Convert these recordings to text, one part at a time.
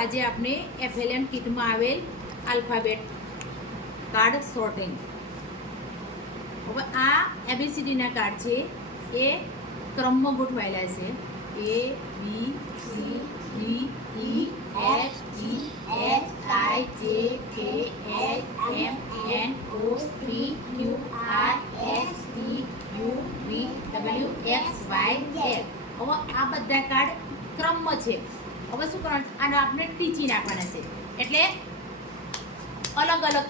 આજે આપણે FLN કિટમાં આવેલ આલ્ફાબેટ કાર્ડ સોર્ટિંગ. હવે આ ABCDના કાર્ડ છે એ ક્રમમાં ગોઠવાયેલા છે. A B C D E F G H I J K L M N O P Q R S T U V W X Y Z. હવે આ બધા કાર્ડ ક્રમમાં છે. હવે શું કરવાનું, આને આપણે ટીચી નાખવાના છે એટલે અલગ અલગ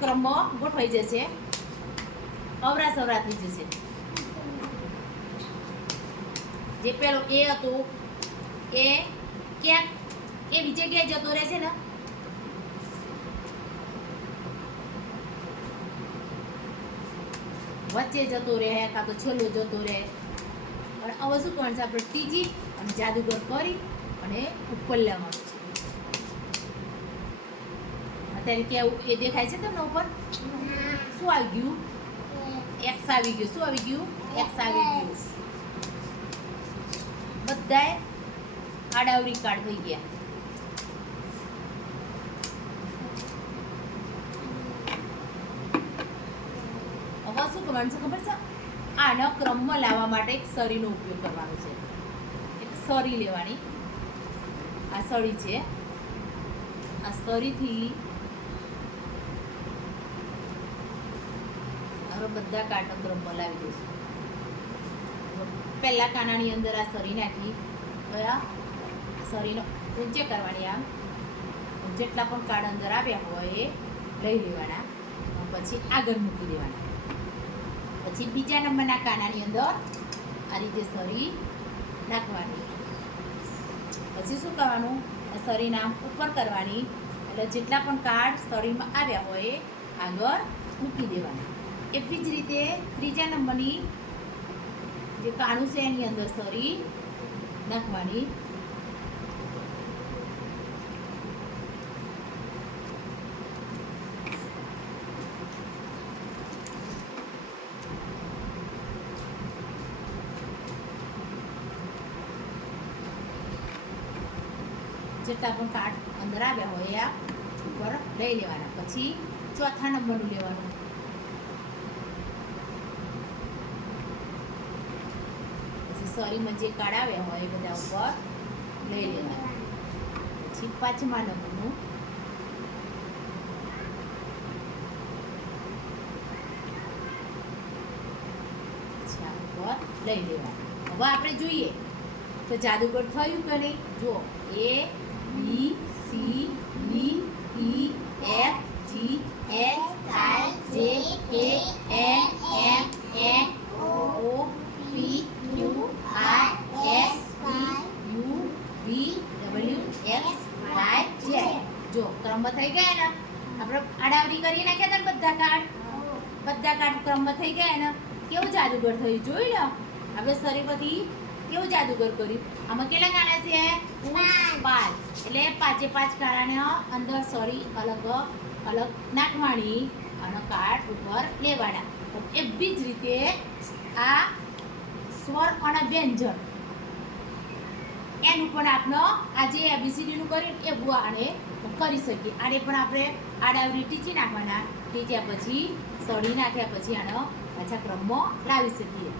ક્રમમાં ગોઠવાઈ જશે, અવરા સવરા થઈ જશે. જે પેલો એ હતો એ ક્યાંક એ બીજે ક્યાંય જતો રહેશે ને, વચ્ચે જતો રહે કાં તો છેલ્લો જતો રહે. અને હવે શું કરવાનું છે, આપણે ટીચી અને જાદુગર કરી અને ઉપર લેવાનું છે. અત્યારે કેવું એ દેખાય છે તમને ઉપર શું આવી ગયું, એક્સ આવી ગયું. શું આવી ગયું, એક્સ આવી ગયું. બધાય આડાવરી કાર્ડ થઈ ગયા. હવે શું કરવાનું છે ખબર છે, આનો ક્રમમાં લાવવા માટે એક સરીનો ઉપયોગ કરવાનો છે. એક સરી લેવાની, આ સળી છે, આ સરીથી હવે બધા કાર્ડનો ક્રમમાં લાવી દઈશું. પહેલા કાનાની અંદર આ સરી નાખી, હવે આ સરીનો ઊંચે કરવાની. આમ જેટલા પણ કાર્ડ અંદર આવ્યા હોય એ લઈ લેવાના, પછી આગળ મૂકી દેવાના. પછી બીજા નંબરના કાનાની અંદર આ રીતે સરી નાખવાની. પછી શું કરવાનું, સરીને આમ ઉપર કરવાની એટલે જેટલા પણ કાર્ડ સરીમાં આવ્યા હોય એ આગળ મૂકી દેવાના. એવી જ રીતે ત્રીજા નંબરની જે કાણું છે એની અંદર સરી નાખવાની. જેટલા પણ કાર્ડ અંદર આવ્યા હોય એ આ ઉપર લઈ લેવાના. પછી ચોથા નંબરનું લેવાનું. સરીમાં જે કાર્ડ આવ્યા હોય એ બધા ઉપર લઈ લેવાના. પછી પાંચમા નંબરનું ઉપર લઈ લેવાના. હવે આપણે જોઈએ તો જાદુગર થયું કે નહીં. જુઓ, A B C D E F G H I J K L M N O P Q R S T U V W X Y Z. જો ક્રમમાં થઈ ગયા ને, આપણે આડાવડી કરી નાખ્યા હતા ને બધા કાર્ડ ક્રમમાં થઈ ગયા ને. કેવું જાદુગર થયું જોઈ લો. આપણે સરી બધી કેવું જાદુગર કર્યું. આમાં કેટલા કાણા છે, 5. એટલે 5 કાણાને અંદર સરી અલગ અલગ નાખવાની અને કાર્ડ ઉપર લેવાના. એવી જ રીતે આ સ્વર અને વ્યંજન એનું પણ આપણે આજે ABCDનું કર્યું એવું આને કરી શકીએ. આને પણ આપણે આડાવડી ટીચી નાખવાના. ટીચ્યા પછી સળી નાખ્યા પછી આનો પાછા ક્રમમાં લાવી શકીએ.